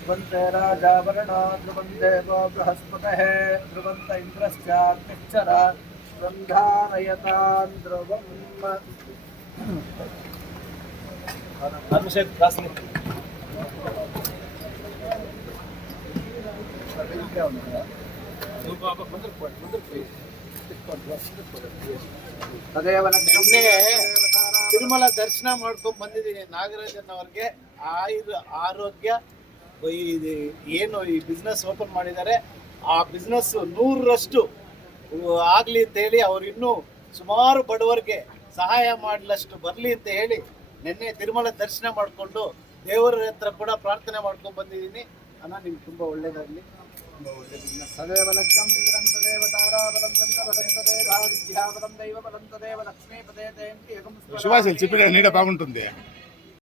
ध्रुवन्ते राजावरणा ध्रुवन्ते वो बृहस्पतः ध्रुवन्त इन्द्रश्चाग्निश्चर सन्धारयतान् ध्रुवम् ನಿನ್ನೆ ತಿರುಮಲ ದರ್ಶನ ಮಾಡ್ಕೊಂಡು ಬಂದಿದ್ದೀನಿ. ನಾಗರಾಜನ್ ಅವ್ರಿಗೆ ಆರೋಗ್ಯ ಏನು ಈ ಬಿಸ್ನೆಸ್ ಓಪನ್ ಮಾಡಿದ್ದಾರೆ ಆ ಬಿಸ್ನೆಸ್ 100ರಷ್ಟು ಆಗಲಿ ಅಂತ ಹೇಳಿ ಅವ್ರು ಇನ್ನೂ ಸುಮಾರು ಬಡವರಿಗೆ ಸಹಾಯ ಮಾಡಲಷ್ಟು ಬರಲಿ ಅಂತ ಹೇಳಿ ನಿನ್ನೆ ತಿರುಮಲ ದರ್ಶನ ಮಾಡಿಕೊಂಡು ದೇವರ ಹತ್ರ ಕೂಡ ಪ್ರಾರ್ಥನೆ ಮಾಡ್ಕೊಂಡು ಬಂದಿದ್ದೀನಿ. ಅಣ್ಣ ನಿಮ್ಗೆ ತುಂಬ ಒಳ್ಳೇದಾಗಲಿ. ಸದೇವ ಲಗ್ನಂ ವಿವರಂತದೇವ ತಾರಾಬಲಂ ಚಂದ್ರಬಲಂತದೇವ ವಿದ್ಯಾಬಲಂ ದೈವಬಲಂತದೇವ ಲಕ್ಷ್ಮೀಪದೇ జయంతి ఏకం సువాసన చెప్పిన నీడ బాగుంటుంది.